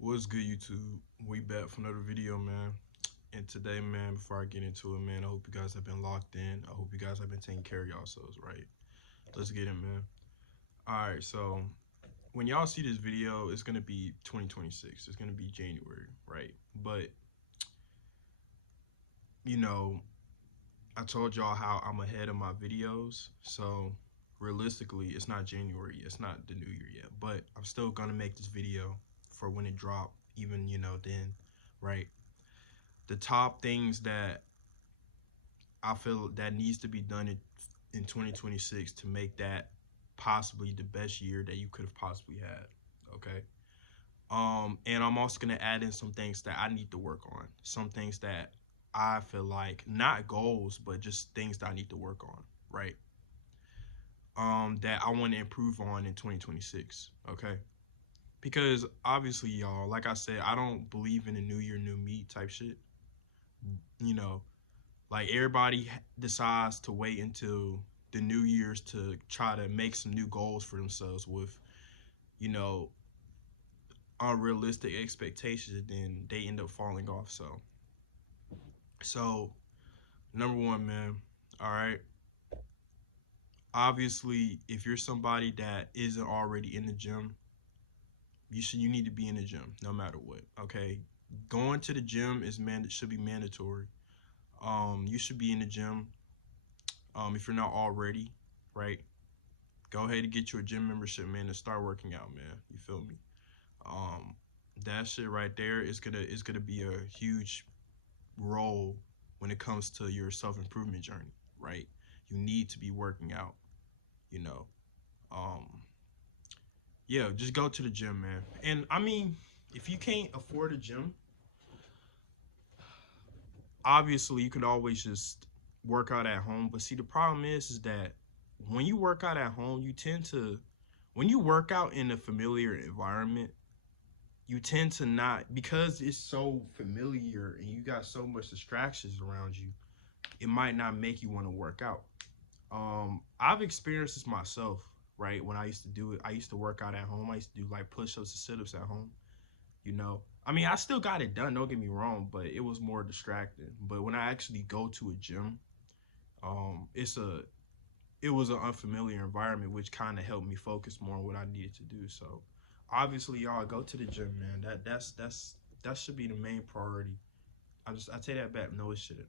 What's good, YouTube? We back for another video, man. And today, man, before I get into it, man, I hope you guys have been locked in. I hope you guys have been taking care of yourselves, right? Let's get it, man. All right, so when y'all see this video, it's gonna be 2026. It's gonna be January, right? But you know, I told y'all how I'm ahead of my videos, so realistically, it's not January. It's not the new year yet, but I'm still gonna make this video for when it drop. Even then, right? The top things that I feel that needs to be done in 2026 to make that possibly the best year that you could have possibly had. Okay. And I'm also gonna add in some things that I need to work on. Some things that I feel like not goals, but just things that I need to work on, right? That I want to improve on in 2026. Okay. Because obviously, y'all, like I said, I don't believe in a new year, new me type shit. You know, like everybody decides to wait until the New Year's to try to make some new goals for themselves with, you know, unrealistic expectations, then they end up falling off. So number one, man, all right. Obviously, if you're somebody that isn't already in the gym, you need to be in the gym no matter what. Okay, going to the gym should be mandatory. You should be in the gym. If you're not already, right? Go ahead and get you a gym membership, man, and start working out, man. You feel me? Um, that shit right there is gonna be a huge role when it comes to your self improvement journey, right? You need to be working out, you know. Um, yeah, just go to the gym, man. And I mean, if you can't afford a gym, obviously you could always just work out at home. But see, the problem is that when you work out at home, when you work out in a familiar environment, you tend to not, because it's so familiar and you got so much distractions around you, it might not make you want to work out. I've experienced this myself, right? When I used to do it, I used to work out at home. I used to do like push-ups and sit-ups at home. you know I mean, I still got it done, don't get me wrong, but it was more distracting. But when I actually go to a gym, it's a it was an unfamiliar environment, which kind of helped me focus more on what I needed to do. So obviously, y'all go to the gym, man. That should be the main priority. I take that back. No, it shouldn't.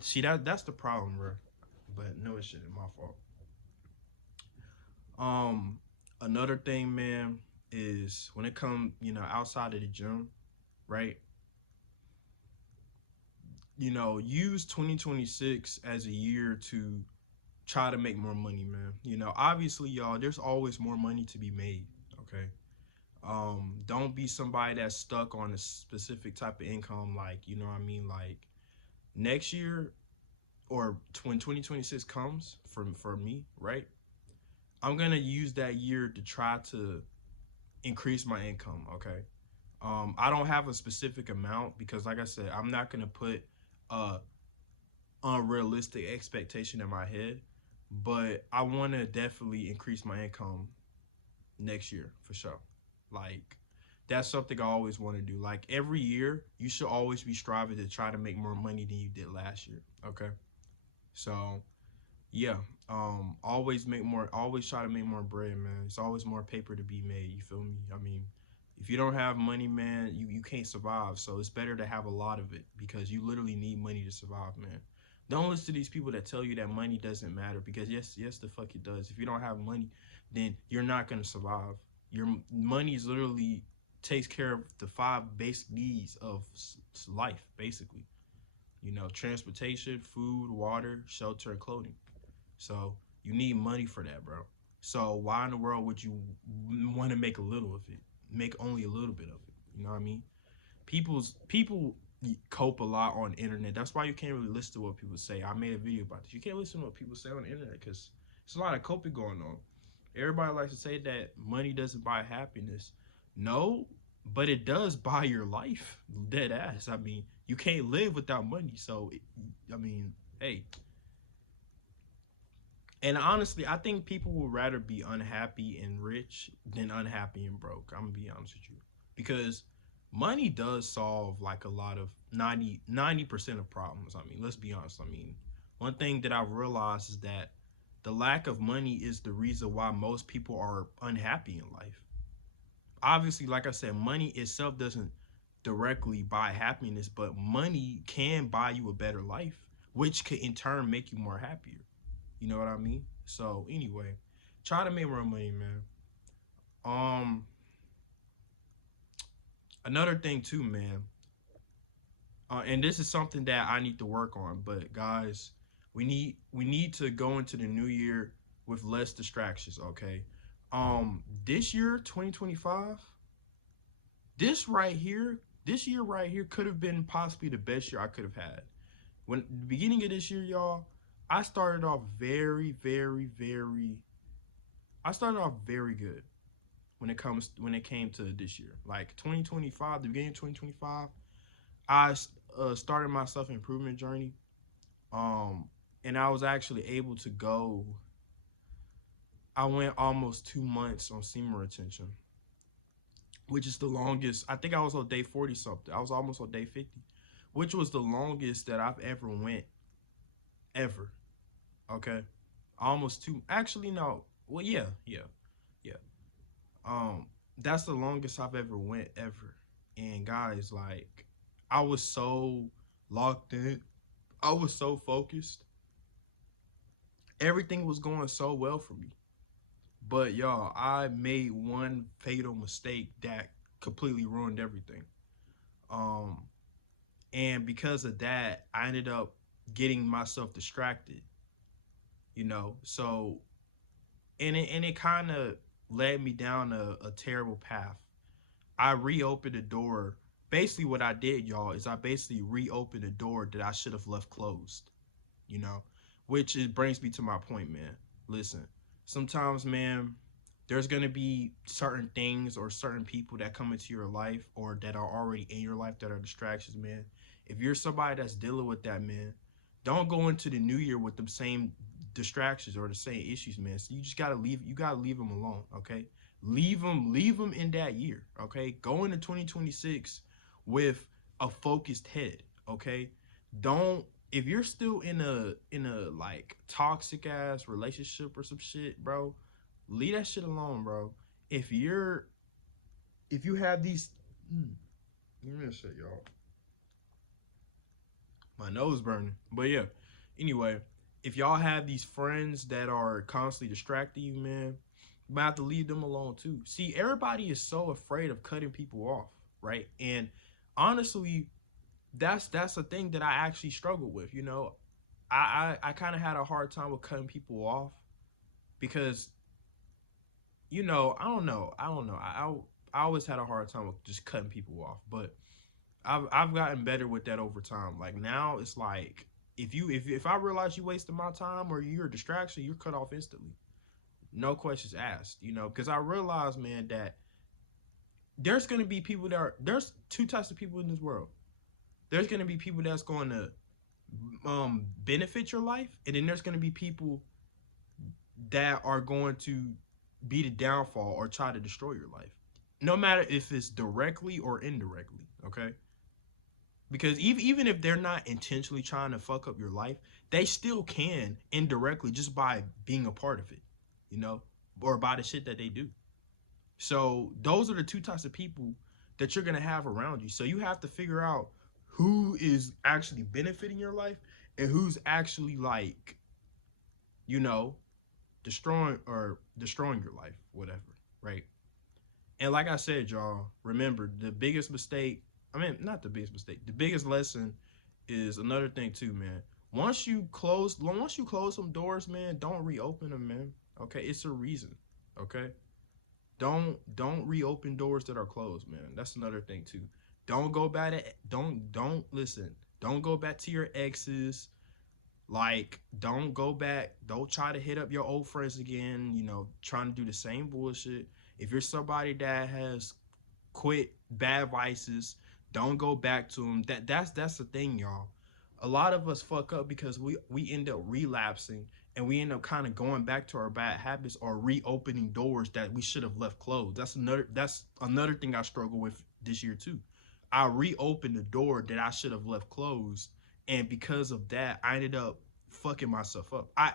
See, that's the problem, bro. But no, it shouldn't. My fault. Um, Another thing, man, is when it comes, outside of the gym, right? Use 2026 as a year to try to make more money, man. Obviously, y'all, there's always more money to be made. Okay. Don't be somebody that's stuck on a specific type of income, like, what I mean, like next year, or when 2026 comes for me, right? I'm gonna use that year to try to increase my income. Okay. I don't have a specific amount because, like I said, I'm not gonna put a unrealistic expectation in my head, but I want to definitely increase my income next year for sure. Like, that's something I always want to do. Like, every year, you should always be striving to try to make more money than you did last year. Okay. So, yeah. Always try to make more bread, man. It's always more paper to be made. You feel me? I mean, if you don't have money, man, you can't survive. So it's better to have a lot of it because you literally need money to survive, man. Don't listen to these people that tell you that money doesn't matter, because yes, the fuck it does. If you don't have money, then you're not gonna survive. Your money is literally takes care of the five basic needs of life, basically. Transportation, food, water, shelter, and clothing. So you need money for that, bro. So why in the world would you want to make a little of it? Make only a little bit of it. You know what I mean? People cope a lot on the internet. That's why you can't really listen to what people say. I made a video about this. You can't listen to what people say on the internet because there's a lot of coping going on. Everybody likes to say that money doesn't buy happiness. No, but it does buy your life. Dead ass. I mean, you can't live without money. So, I mean, hey. And honestly, I think people would rather be unhappy and rich than unhappy and broke. I'm gonna be honest with you, because money does solve like a lot of 90% of problems. I mean, let's be honest. I mean, one thing that I've realized is that the lack of money is the reason why most people are unhappy in life. Obviously, like I said, money itself doesn't directly buy happiness, but money can buy you a better life, which could in turn make you more happier. You know what I mean? So anyway, try to make more money, man. Um, another thing too, man. And this is something that I need to work on. But guys, we need to go into the new year with less distractions. Okay. This year, 2025, this right here, this year right here could have been possibly the best year I could have had. When the beginning of this year, y'all, I started off I started off very good when it came to this year. Like 2025, the beginning of 2025, I started my self improvement journey. Um, and I was actually able to go. I went almost 2 months on semen retention, which is the longest. I think I was on day 40 something. I was almost on day 50, which was the longest that I've ever went ever. Okay, almost two. Actually, no. Well, yeah. Um, that's the longest I've ever went ever. And guys, like, I was so locked in. I was so focused. Everything was going so well for me. But y'all, I made one fatal mistake that completely ruined everything. Um, and because of that, I ended up getting myself distracted. So and it kind of led me down a terrible path. I reopened the door. Basically, what I did, y'all, is I basically reopened the door that I should have left closed. You know, which it brings me to my point, man. Listen, sometimes, man, there's gonna be certain things or certain people that come into your life or that are already in your life that are distractions, man. If you're somebody that's dealing with that, man, don't go into the new year with the same distractions or the same issues, man. So you just gotta leave. You gotta leave them alone, okay? Leave them in that year, okay? Go into 2026 with a focused head, okay? Don't if you're still in a like toxic ass relationship or some shit, bro, leave that shit alone, bro. If you're if you have these, give me a shit, y'all. My nose burning. But yeah, anyway, if y'all have these friends that are constantly distracting you, man, you might have to leave them alone too. See, everybody is so afraid of cutting people off, right? And honestly, that's a thing that I actually struggle with. I kind of had a hard time with cutting people off because I don't know. I always had a hard time with just cutting people off, but I've gotten better with that over time. Like now, it's like if I realize you wasted my time or you're a distraction, you're cut off instantly, no questions asked. Because I realize, man, that there's gonna be people there's two types of people in this world. There's gonna be people that's going to benefit your life, and then there's gonna be people that are going to be the downfall or try to destroy your life. No matter if it's directly or indirectly, okay? Because even if they're not intentionally trying to fuck up your life, they still can indirectly just by being a part of it, you know, or by the shit that they do. So those are the two types of people that you're gonna have around you. So you have to figure out who is actually benefiting your life and who's actually like, you know, destroying your life, whatever, right? And like I said, y'all, remember the biggest mistake. I mean, not the biggest mistake. The biggest lesson is another thing too, man. Once you close some doors, man, don't reopen them, man. Okay, it's a reason. Okay, don't reopen doors that are closed, man. That's another thing too. Don't go back to don't listen. Don't go back to your exes. Like, don't go back. Don't try to hit up your old friends again, trying to do the same bullshit. If you're somebody that has quit bad vices, don't go back to them. That's the thing, y'all. A lot of us fuck up because we end up relapsing and we end up kind of going back to our bad habits or reopening doors that we should have left closed. That's another thing I struggle with this year too. I reopened the door that I should have left closed, and because of that, I ended up fucking myself up. I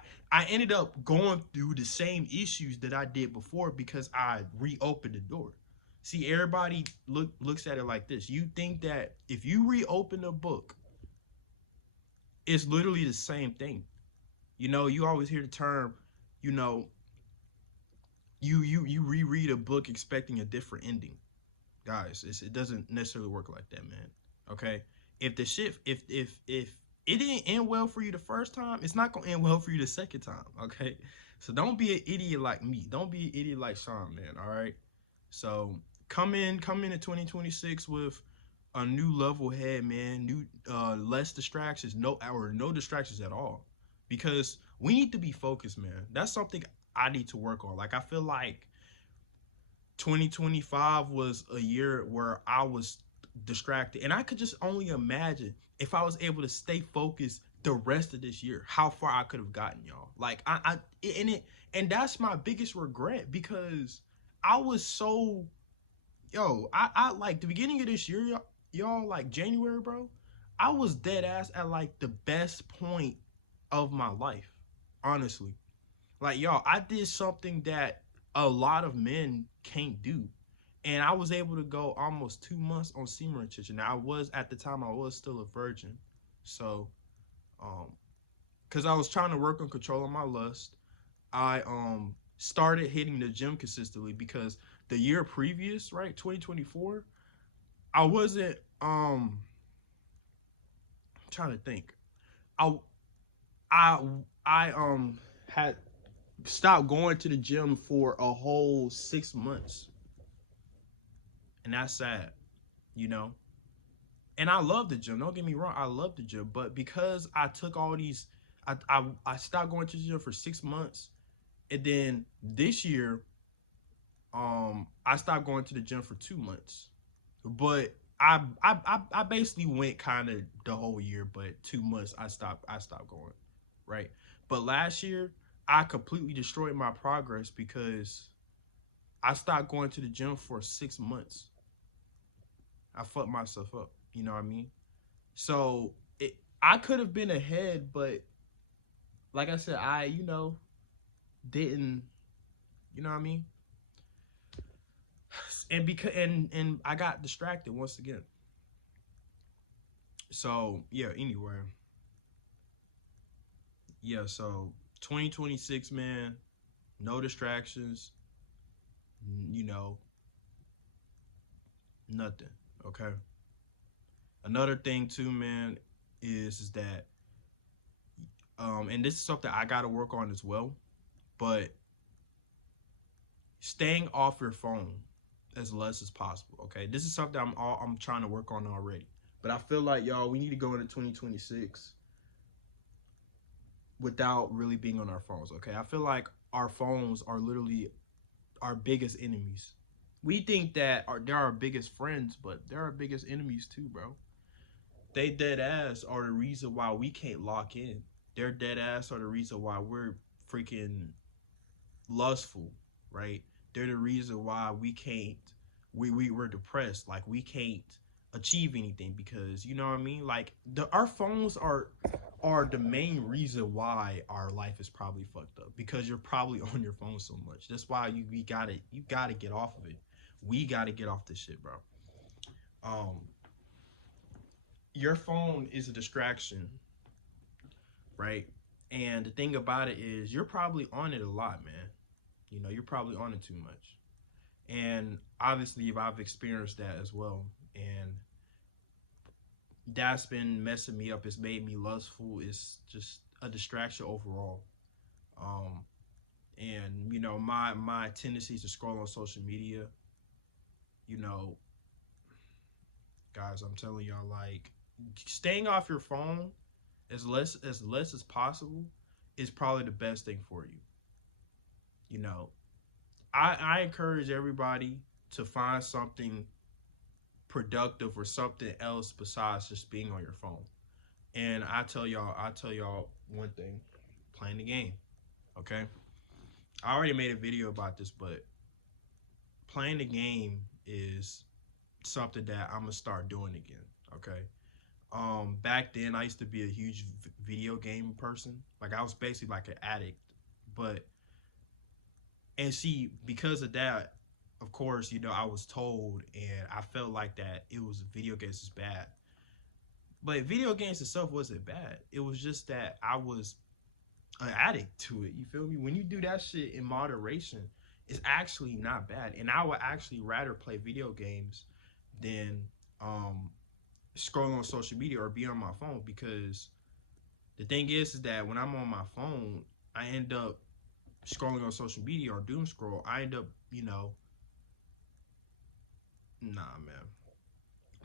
ended up going through the same issues that I did before because I reopened the door. See, everybody looks at it like this. You think that if you reopen a book, it's literally the same thing. You know, you always hear the term, you know, you reread a book expecting a different ending. Guys, it doesn't necessarily work like that, man. Okay, if the shit, if it didn't end well for you the first time, it's not gonna end well for you the second time. Okay, so don't be an idiot like me. Don't be an idiot like Sean, man. All right. So come in at 2026 with a new level head, man. New, less distractions, no distractions at all, because we need to be focused, man. That's something I need to work on. Like I feel like 2025 was a year where I was distracted, and I could just only imagine if I was able to stay focused the rest of this year, how far I could have gotten, y'all. Like and that's my biggest regret because I was so, yo, I like the beginning of this year, y'all, like January, bro. I was dead ass at like the best point of my life, honestly. Like, y'all, I did something that a lot of men can't do. And I was able to go almost 2 months on semen retention. Now, I was, at the time, I was still a virgin. So, um, because I was trying to work on controlling my lust, I started hitting the gym consistently because the year previous, right, 2024, I wasn't I'm trying to think. I I I had stopped going to the gym for a whole 6 months, and that's sad, you know. And I love the gym. Don't get me wrong, I love the gym, but because I took all these, I stopped going to the gym for 6 months, and then this year, I stopped going to the gym for 2 months, but I basically went kind of the whole year, but 2 months I stopped going, right? But last year I completely destroyed my progress because I stopped going to the gym for 6 months. I fucked myself up. You know what I mean? So I could have been ahead, but like I said, I didn't. You know what I mean? And because and I got distracted once again. So yeah. Anyway, yeah. So 2026, man. No distractions. You know, nothing. Okay. Another thing too, man, is that and this is something I got to work on as well, but staying off your phone as less as possible. Okay, this is something I'm trying to work on already. But I feel like, y'all, we need to go into 2026 without really being on our phones. Okay, I feel like our phones are literally our biggest enemies. We think that they're our biggest friends, but they're our biggest enemies too, bro. They dead ass are the reason why we can't lock in. Their dead ass are the reason why we're freaking lustful, right? They're the reason why we can't we're depressed. Like we can't achieve anything because you know what I mean? Like our phones are the main reason why our life is probably fucked up because you're probably on your phone so much. That's why you gotta get off of it. We gotta get off this shit, bro. Um your phone is a distraction, right? And the thing about it is you're probably on it a lot, man. You know, you're probably on it too much. And obviously I've experienced that as well. And that's been messing me up. It's made me lustful. It's just a distraction overall. Um and my tendencies to scroll on social media, you know, guys, I'm telling y'all, like, staying off your phone as less as possible is probably the best thing for you. You know, I encourage everybody to find something productive or something else besides just being on your phone. And I tell y'all one thing: playing the game. Okay, I already made a video about this, but playing the game is something that I'm gonna start doing again. Okay. Back then I used to be a huge video game person. Like I was basically like an addict. But and see, because of that, of course, I was told and I felt like that it was video games is bad. But video games itself wasn't bad. It was just that I was an addict to it. You feel me? When you do that shit in moderation, it's actually not bad. And I would actually rather play video games than um scroll on social media or be on my phone, because the thing is that when I'm on my phone, I end up scrolling on social media or doom scroll. I end up, nah, man.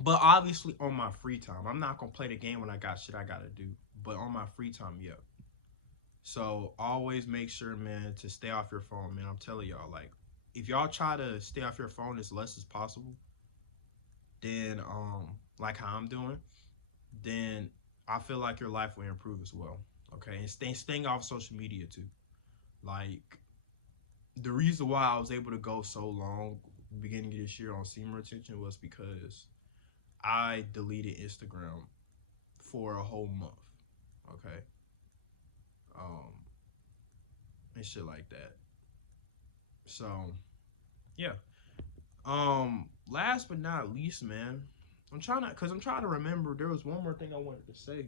But obviously on my free time, I'm not gonna play the game when I got shit I gotta do. But on my free time, yeah. So always make sure, man, to stay off your phone, man. I'm telling y'all, like, if y'all try to stay off your phone as less as possible, then like how I'm doing, then I feel like your life will improve as well. Okay, and staying off social media too. Like the reason why I was able to go so long beginning of this year on SEMA retention was because I deleted Instagram for a whole month. Okay, um, and shit like that. So yeah. Last but not least, man, I'm trying to remember. There was one more thing I wanted to say.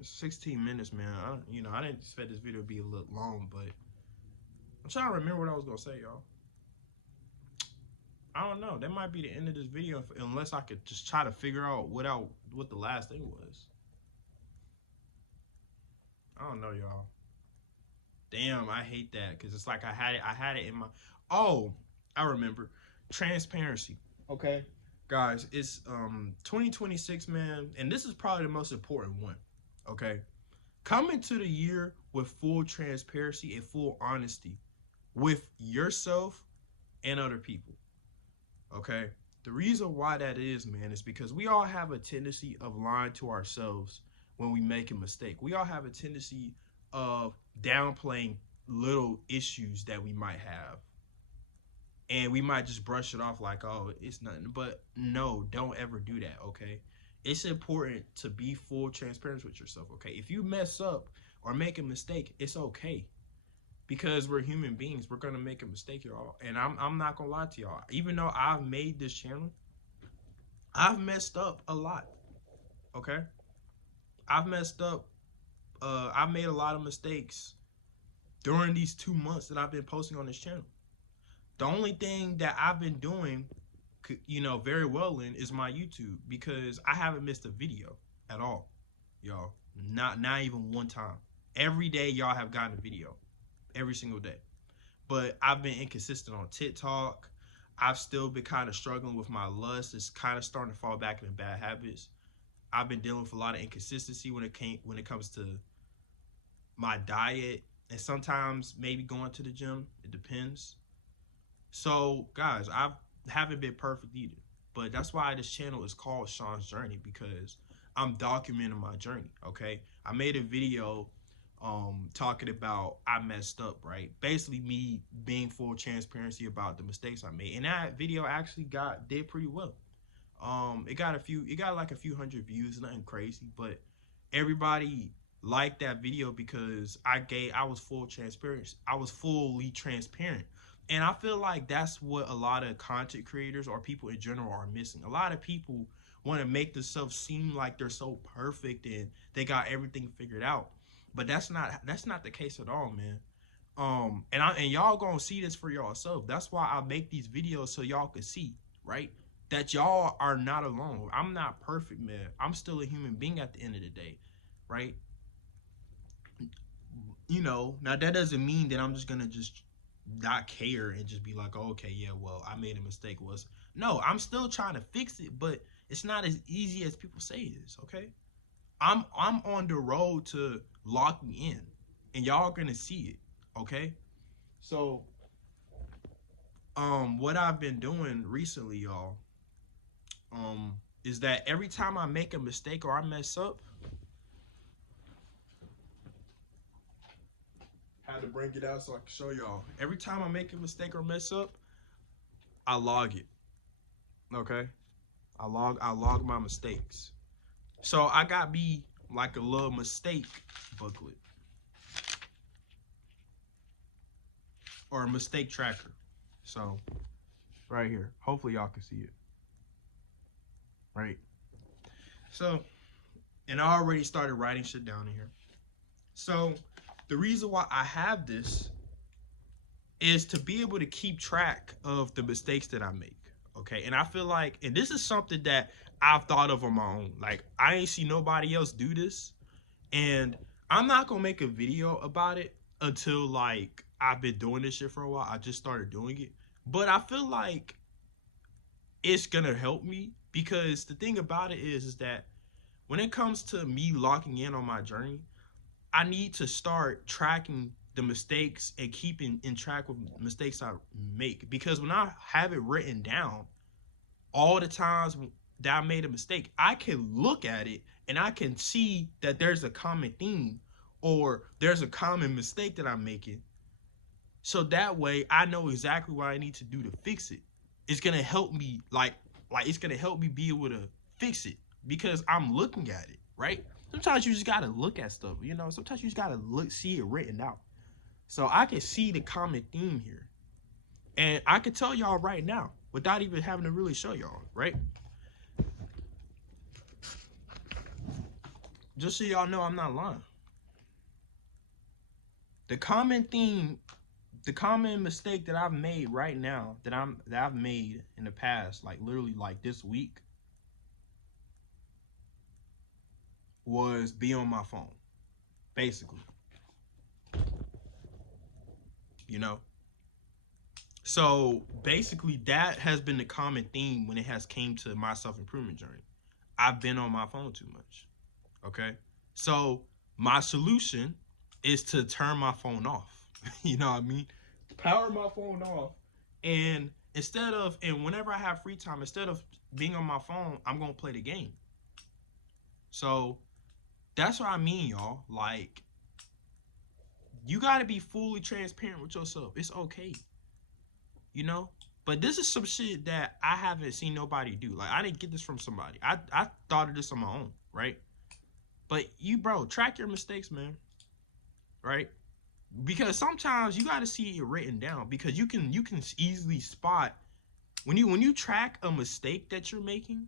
It's 16 minutes, man. I didn't expect this video to be a little long, but I'm trying to remember what I was gonna say, y'all. I don't know. That might be the end of this video, unless I could just try to figure out what the last thing was. I don't know, y'all. Damn, I hate that because it's like I had it in my. Oh, I remember. Transparency. Okay, guys, it's 2026, man, and this is probably the most important one. Okay, come into the year with full transparency and full honesty with yourself and other people. Okay, the reason why that is, man, is because we all have a tendency of lying to ourselves when we make a mistake. We all have a tendency of downplaying little issues that we might have, and we might just brush it off like, oh, it's nothing. But no, don't ever do that. Okay, it's important to be full transparent with yourself. Okay, if you mess up or make a mistake, it's okay, because we're human beings. We're gonna make a mistake, y'all, and I'm not gonna lie to y'all. Even though I've made this channel, I've messed up a lot. Okay, I've messed up. I've made a lot of mistakes during these 2 months that I've been posting on this channel. The only thing that I've been doing, very well in is my YouTube, because I haven't missed a video at all, y'all. Not even one time. Every day y'all have gotten a video, every single day. But I've been inconsistent on TikTok. I've still been kind of struggling with my lust. It's kind of starting to fall back into bad habits. I've been dealing with a lot of inconsistency when it comes to my diet, and sometimes maybe going to the gym. It depends. So, guys, I haven't been perfect either. But that's why this channel is called Sean's Journey, because I'm documenting my journey, okay? I made a video talking about I messed up, right? Basically me being full transparency about the mistakes I made. And that video actually did pretty well. It got like a few hundred views, nothing crazy, but everybody liked that video because I was full transparency. I was fully transparent. And I feel like that's what a lot of content creators or people in general are missing. A lot of people want to make themselves seem like they're so perfect and they got everything figured out. But that's not the case at all, man. And y'all gonna see this for yourself. That's why I make these videos, so y'all can see, right? That y'all are not alone. I'm not perfect, man. I'm still a human being at the end of the day, right? Now that doesn't mean that I'm just gonna just not care and just be like, oh, okay, yeah, well, I made a mistake. No, I'm still trying to fix it, but it's not as easy as people say it is, okay? I'm on the road to locking in, and y'all are gonna see it, okay? So, what I've been doing recently, y'all, is that every time I make a mistake or I mess up, had to bring it out so I can show y'all. Every time I make a mistake or mess up, I log it. Okay, I log my mistakes. So I got me like a little mistake booklet or a mistake tracker. So right here, hopefully y'all can see it. Right. So, and I already started writing shit down in here. So the reason why I have this is to be able to keep track of the mistakes that I make. Okay. And I feel like, and this is something that I've thought of on my own. Like, I ain't see nobody else do this. And I'm not gonna make a video about it until like I've been doing this shit for a while. I just started doing it. But I feel like it's gonna help me because the thing about it is that when it comes to me locking in on my journey, I need to start tracking the mistakes and keeping in track with mistakes I make. Because when I have it written down, all the times that I made a mistake, I can look at it and I can see that there's a common theme or there's a common mistake that I'm making. So that way I know exactly what I need to do to fix it. It's gonna help me like it's gonna help me be able to fix it because I'm looking at it, right? Sometimes you just gotta look at stuff, you know. Sometimes you just gotta see it written out. So I can see the common theme here. And I can tell y'all right now without even having to really show y'all, right? Just so y'all know I'm not lying. The common theme, the common mistake that I've made right now, that I've made in the past, like literally like this week, was be on my phone. Basically. You know? So basically that has been the common theme when it has came to my self-improvement journey. I've been on my phone too much. Okay? So my solution is to turn my phone off. You know what I mean? Power my phone off. And and whenever I have free time, instead of being on my phone, I'm gonna play the game. So that's what I mean, y'all. Like, you gotta be fully transparent with yourself. It's okay. You know? But this is some shit that I haven't seen nobody do. Like, I didn't get this from somebody. I thought of this on my own, right? But bro, track your mistakes, man. Right? Because sometimes you gotta see it written down because you can easily spot when you track a mistake that you're making,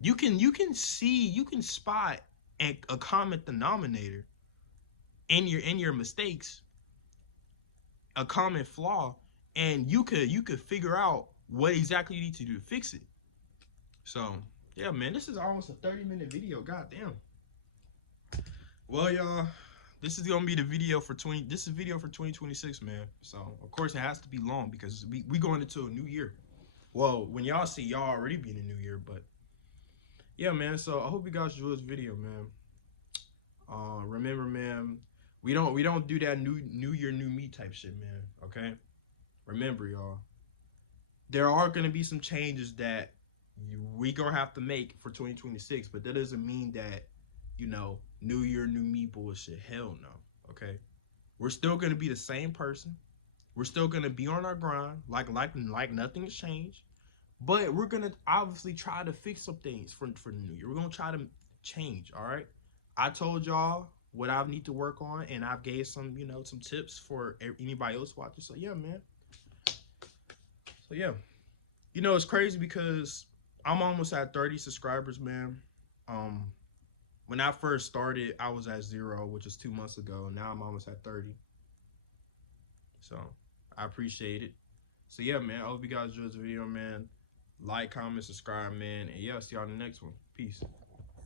you can spot a common denominator in your mistakes, a common flaw, and you could figure out what exactly you need to do to fix it. So yeah, man, this is almost a 30-minute video. Goddamn. Well, y'all, this is gonna be the video for 2026, man. So of course it has to be long because we going into a new year. Well, when y'all see, y'all already be in the new year, but yeah, man. So I hope you guys enjoyed this video, man. Remember, man, we don't do that new year, new me type shit, man. Okay. Remember, y'all, there are gonna be some changes that we gonna have to make for 2026, but that doesn't mean that, you know, new year, new me bullshit. Hell no. Okay. We're still gonna be the same person. We're still gonna be on our grind, like nothing has changed. But we're gonna obviously try to fix some things for the new year. We're gonna try to change. All right. I told y'all what I need to work on, and I've gave some, you know, some tips for anybody else watching. So yeah, man. So yeah, you know, it's crazy because I'm almost at 30 subscribers, man. When I first started, I was at 0, which was 2 months ago. Now I'm almost at 30. So I appreciate it. So yeah, man, I hope you guys enjoyed the video, man. Like, comment, subscribe, man. And yeah, see y'all in the next one. Peace.